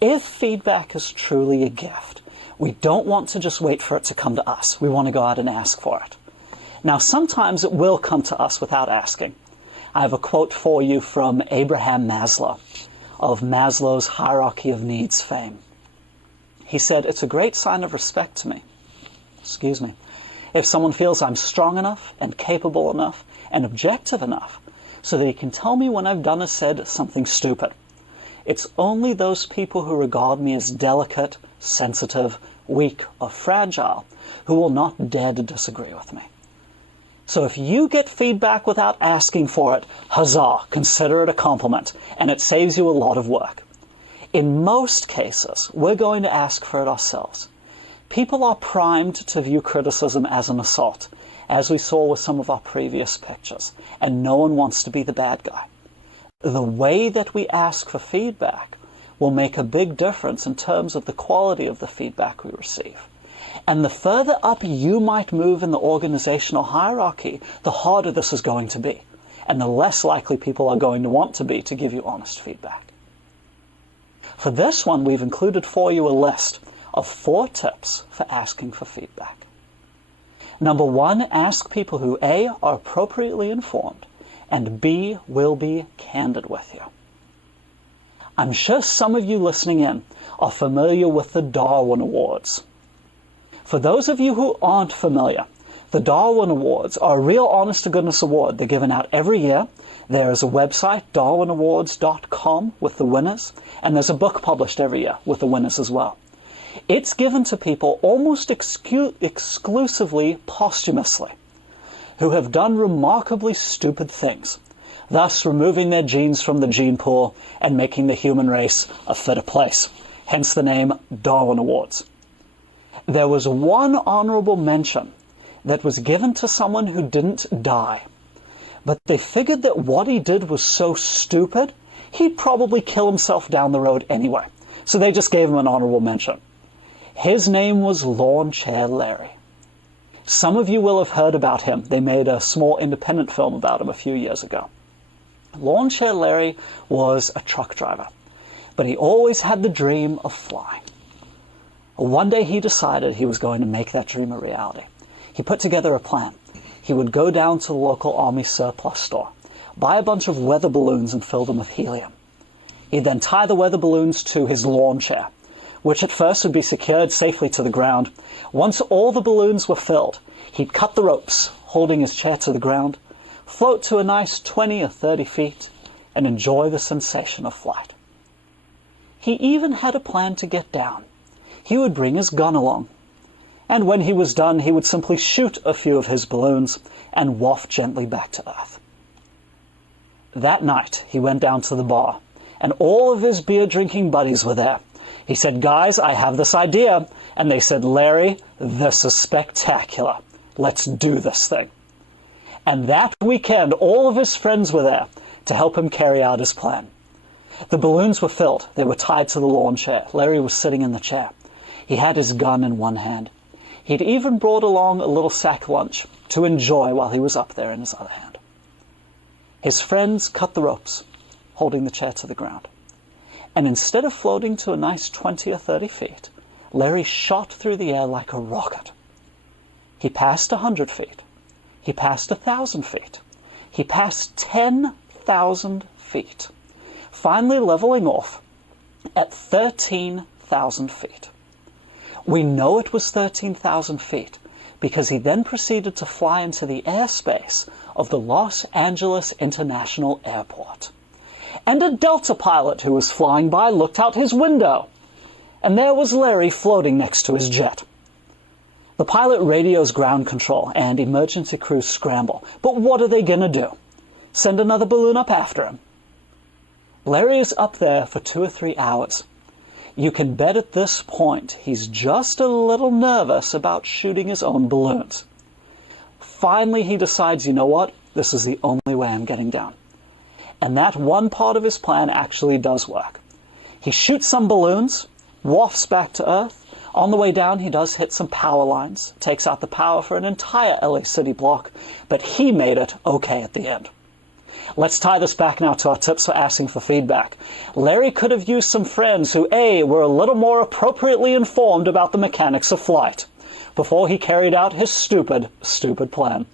If feedback is truly a gift, we don't want to just wait for it to come to us. We want to go out and ask for it. Now, sometimes it will come to us without asking. I have a quote for you from Abraham Maslow, of Maslow's hierarchy of needs fame. He said, "It's a great sign of respect to me, if someone feels I'm strong enough and capable enough and objective enough so that he can tell me when I've done or said something stupid. It's only those people who regard me as delicate, sensitive, weak, or fragile who will not dare to disagree with me." So if you get feedback without asking for it, huzzah, consider it a compliment, and it saves you a lot of work. In most cases, we're going to ask for it ourselves. People are primed to view criticism as an assault, as we saw with some of our previous pictures, and no one wants to be the bad guy. The way that we ask for feedback will make a big difference in terms of the quality of the feedback we receive. And the further up you might move in the organizational hierarchy, the harder this is going to be, and the less likely people are going to want to be to give you honest feedback. For this one, we've included for you a list of 4 tips for asking for feedback. Number 1, ask people who A, are appropriately informed, and B, will be candid with you. I'm sure some of you listening in are familiar with the Darwin Awards. For those of you who aren't familiar, the Darwin Awards are a real honest-to-goodness award. They're given out every year. There is a website, darwinawards.com, with the winners, and there's a book published every year with the winners as well. It's given to people almost exclusively posthumously, who have done remarkably stupid things, thus removing their genes from the gene pool and making the human race a fitter place, hence the name Darwin Awards. There was one honorable mention that was given to someone who didn't die, but they figured that what he did was so stupid, he'd probably kill himself down the road anyway, so they just gave him an honorable mention. His name was Lawn Chair Larry. Some of you will have heard about him. They made a small independent film about him a few years ago. Lawn Chair Larry was a truck driver, but he always had the dream of flying. One day he decided he was going to make that dream a reality. He put together a plan. He would go down to the local Army surplus store, buy a bunch of weather balloons and fill them with helium. He'd then tie the weather balloons to his lawn chair, which at first would be secured safely to the ground. Once all the balloons were filled, he'd cut the ropes, holding his chair to the ground, float to a nice 20 or 30 feet, and enjoy the sensation of flight. He even had a plan to get down. He would bring his gun along, and when he was done, he would simply shoot a few of his balloons and waft gently back to Earth. That night, he went down to the bar, and all of his beer-drinking buddies were there. He said, "Guys, I have this idea." And they said, "Larry, this is spectacular. Let's do this thing." And that weekend, all of his friends were there to help him carry out his plan. The balloons were filled. They were tied to the lawn chair. Larry was sitting in the chair. He had his gun in one hand. He'd even brought along a little sack lunch to enjoy while he was up there in his other hand. His friends cut the ropes, holding the chair to the ground. And instead of floating to a nice 20 or 30 feet, Larry shot through the air like a rocket. He passed 100 feet. He passed 1,000 feet. He passed 10,000 feet, finally leveling off at 13,000 feet. We know it was 13,000 feet because he then proceeded to fly into the airspace of the Los Angeles International Airport. And a Delta pilot who was flying by looked out his window, and there was Larry floating next to his jet. The pilot radios ground control, and emergency crews scramble. But what are they going to do? Send another balloon up after him? Larry is up there for 2 or 3 hours. You can bet at this point he's just a little nervous about shooting his own balloons. Finally, he decides, you know what? This is the only way I'm getting down. And that one part of his plan actually does work. He shoots some balloons, wafts back to Earth. On the way down, he does hit some power lines, takes out the power for an entire LA City block, but he made it okay at the end. Let's tie this back now to our tips for asking for feedback. Larry could have used some friends who, A, were a little more appropriately informed about the mechanics of flight before he carried out his stupid plan.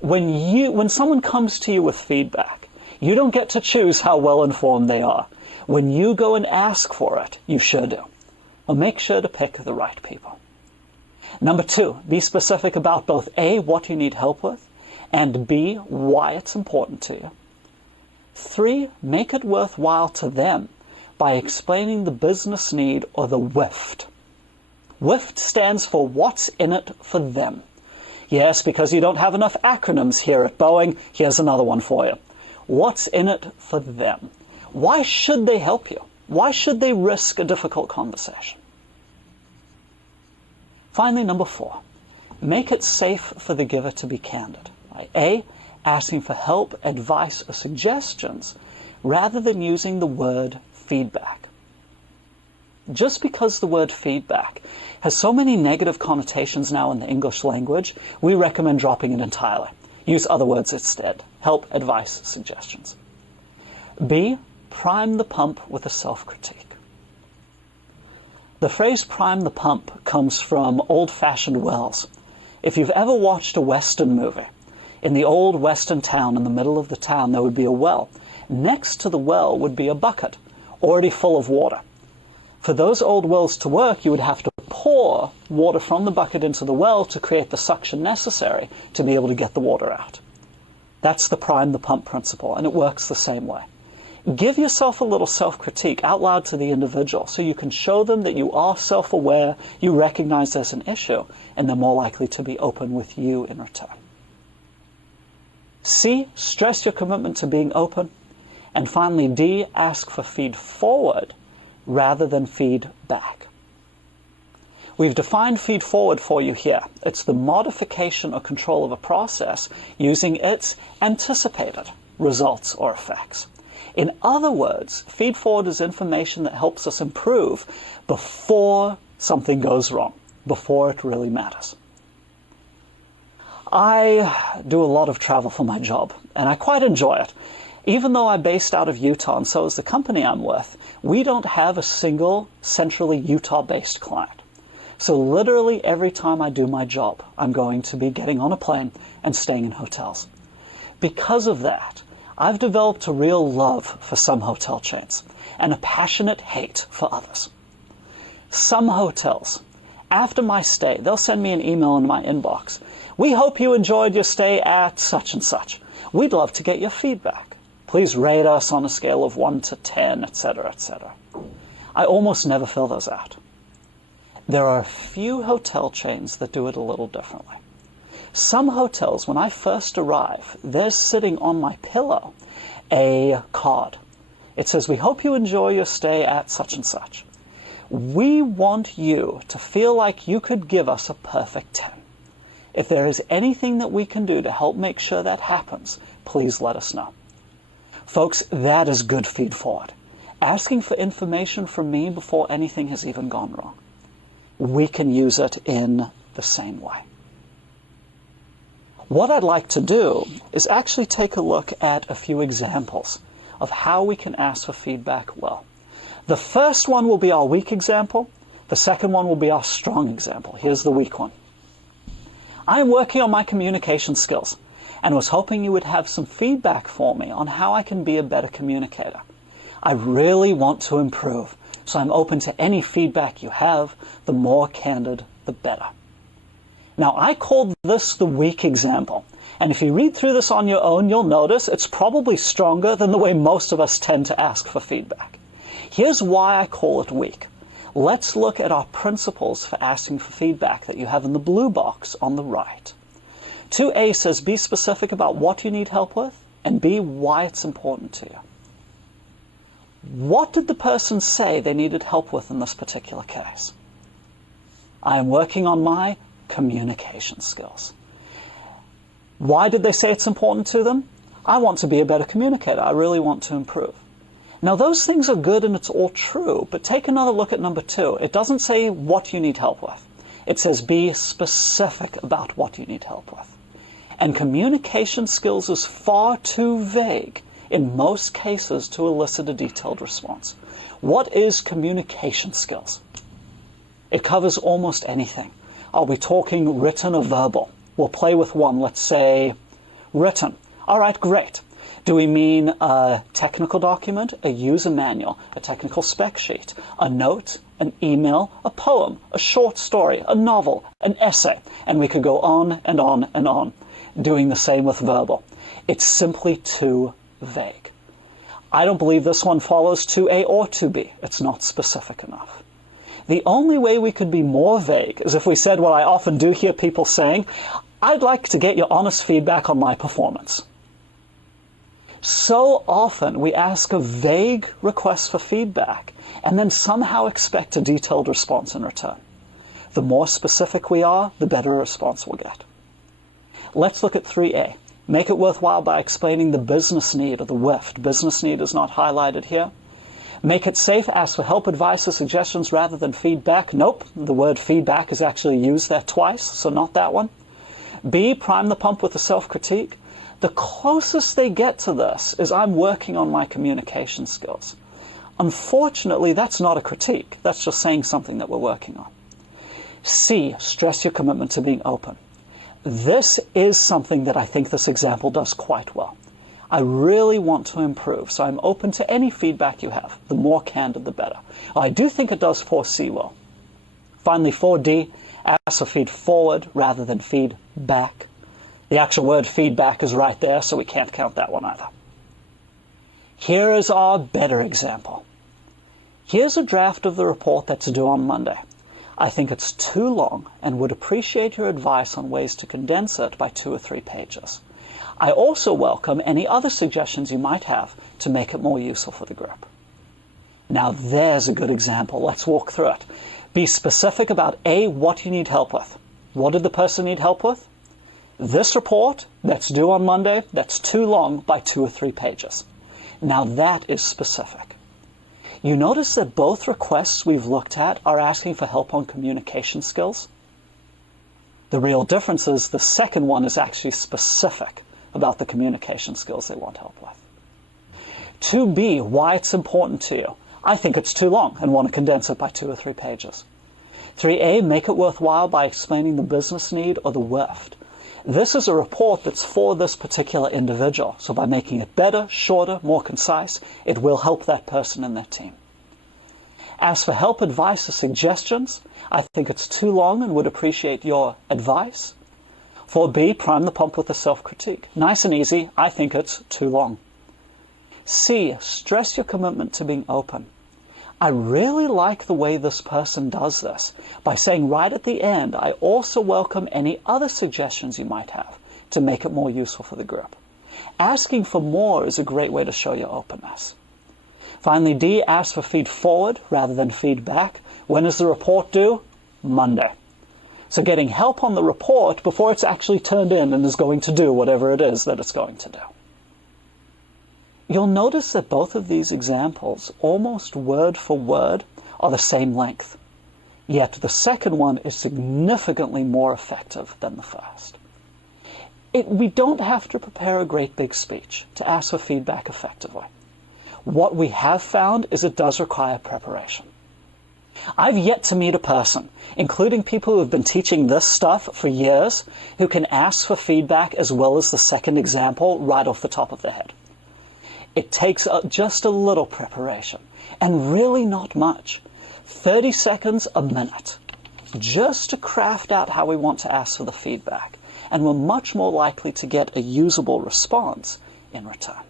When someone comes to you with feedback, you don't get to choose how well informed they are. When you go and ask for it, you sure do. Well, make sure to pick the right people. Number 2, be specific about both A, what you need help with, and B, why it's important to you. 3, make it worthwhile to them by explaining the business need or the WIFT. WIFT stands for what's in it for them. Yes, because you don't have enough acronyms here at Boeing, here's another one for you. What's in it for them? Why should they help you? Why should they risk a difficult conversation? Finally, number 4, make it safe for the giver to be candid. A, asking for help, advice, or suggestions, rather than using the word feedback. Just because the word feedback has so many negative connotations now in the English language, we recommend dropping it entirely. Use other words instead. Help, advice, suggestions. B, prime the pump with a self-critique. The phrase prime the pump comes from old-fashioned wells. If you've ever watched a Western movie, in the old Western town, in the middle of the town, there would be a well. Next to the well would be a bucket, already full of water. For those old wells to work, you would have to pour water from the bucket into the well to create the suction necessary to be able to get the water out. That's the prime the pump principle, and it works the same way. Give yourself a little self-critique out loud to the individual so you can show them that you are self-aware, you recognize there's an issue, and they're more likely to be open with you in return. C, stress your commitment to being open. And finally, D, ask for feed forward rather than feed back. We've defined feed forward for you here. It's the modification or control of a process using its anticipated results or effects. In other words, feed forward is information that helps us improve before something goes wrong, before it really matters. I do a lot of travel for my job, and I quite enjoy it. Even though I'm based out of Utah, and so is the company I'm with, we don't have a single centrally Utah-based client. So literally every time I do my job, I'm going to be getting on a plane and staying in hotels. Because of that, I've developed a real love for some hotel chains and a passionate hate for others. Some hotels, after my stay, they'll send me an email in my inbox. We hope you enjoyed your stay at such and such. We'd love to get your feedback. Please rate us on a scale of 1 to 10, etc., etc. I almost never fill those out. There are a few hotel chains that do it a little differently. Some hotels, when I first arrive, there's sitting on my pillow a card. It says, we hope you enjoy your stay at such and such. We want you to feel like you could give us a perfect 10. If there is anything that we can do to help make sure that happens, please let us know. Folks, that is good feed forward. Asking for information from me before anything has even gone wrong. We can use it in the same way. What I'd like to do is actually take a look at a few examples of how we can ask for feedback well. The first one will be our weak example. The second one will be our strong example. Here's the weak one. I'm working on my communication skills and was hoping you would have some feedback for me on how I can be a better communicator. I really want to improve, so I'm open to any feedback you have. The more candid, the better. Now, I called this the weak example, and if you read through this on your own, you'll notice it's probably stronger than the way most of us tend to ask for feedback. Here's why I call it weak. Let's look at our principles for asking for feedback that you have in the blue box on the right. 2A says be specific about what you need help with, and B, why it's important to you. What did the person say they needed help with in this particular case? I am working on my communication skills. Why did they say it's important to them? I want to be a better communicator. I really want to improve. Now, those things are good and it's all true, but take another look at number 2. It doesn't say what you need help with. It says be specific about what you need help with. And communication skills is far too vague in most cases to elicit a detailed response. What is communication skills? It covers almost anything. Are we talking written or verbal? We'll play with one. Let's say written. All right, great. Do we mean a technical document, a user manual, a technical spec sheet, a note, an email, a poem, a short story, a novel, an essay? And we could go on and on and on, doing the same with verbal. It's simply too vague. I don't believe this one follows 2A or 2B. It's not specific enough. The only way we could be more vague is if we said what I often do hear people saying, I'd like to get your honest feedback on my performance. So often we ask a vague request for feedback and then somehow expect a detailed response in return. The more specific we are, the better a response we'll get. Let's look at 3A. Make it worthwhile by explaining the business need or the WIFT. Business need is not highlighted here. Make it safe, ask for help, advice, or suggestions rather than feedback. Nope, the word feedback is actually used there twice, so not that one. B, prime the pump with a self-critique. The closest they get to this is I'm working on my communication skills. Unfortunately, that's not a critique. That's just saying something that we're working on. C, stress your commitment to being open. This is something that I think this example does quite well. I really want to improve, so I'm open to any feedback you have. The more candid, the better. I do think it does 4C well. Finally, 4D, ask for feed forward rather than feed back. The actual word feedback is right there, so we can't count that one either. Here is our better example. Here's a draft of the report that's due on Monday. I think it's too long and would appreciate your advice on ways to condense it by 2 or 3 pages. I also welcome any other suggestions you might have to make it more useful for the group. Now there's a good example. Let's walk through it. Be specific about A, what you need help with. What did the person need help with? This report that's due on Monday, that's too long by 2 or 3 pages. Now that is specific. You notice that both requests we've looked at are asking for help on communication skills. The real difference is the second one is actually specific about the communication skills they want help with. 2B, why it's important to you. I think it's too long and want to condense it by 2 or 3 pages. 3A, make it worthwhile by explaining the business need or the WIFT. This is a report that's for this particular individual, so by making it better, shorter, more concise, it will help that person and their team. As for help, advice, or suggestions, I think it's too long and would appreciate your advice. 4B, prime the pump with a self-critique. Nice and easy, I think it's too long. C, stress your commitment to being open. I really like the way this person does this by saying right at the end, I also welcome any other suggestions you might have to make it more useful for the group. Asking for more is a great way to show your openness. Finally, D, ask for feed forward rather than feedback. When is the report due? Monday. So getting help on the report before it's actually turned in and is going to do whatever it is that it's going to do. You'll notice that both of these examples, almost word for word, are the same length. Yet the second one is significantly more effective than the first. We don't have to prepare a great big speech to ask for feedback effectively. What we have found is it does require preparation. I've yet to meet a person, including people who have been teaching this stuff for years, who can ask for feedback as well as the second example right off the top of their head. It takes just a little preparation, and really not much. 30 seconds, a minute, just to craft out how we want to ask for the feedback, and we're much more likely to get a usable response in return.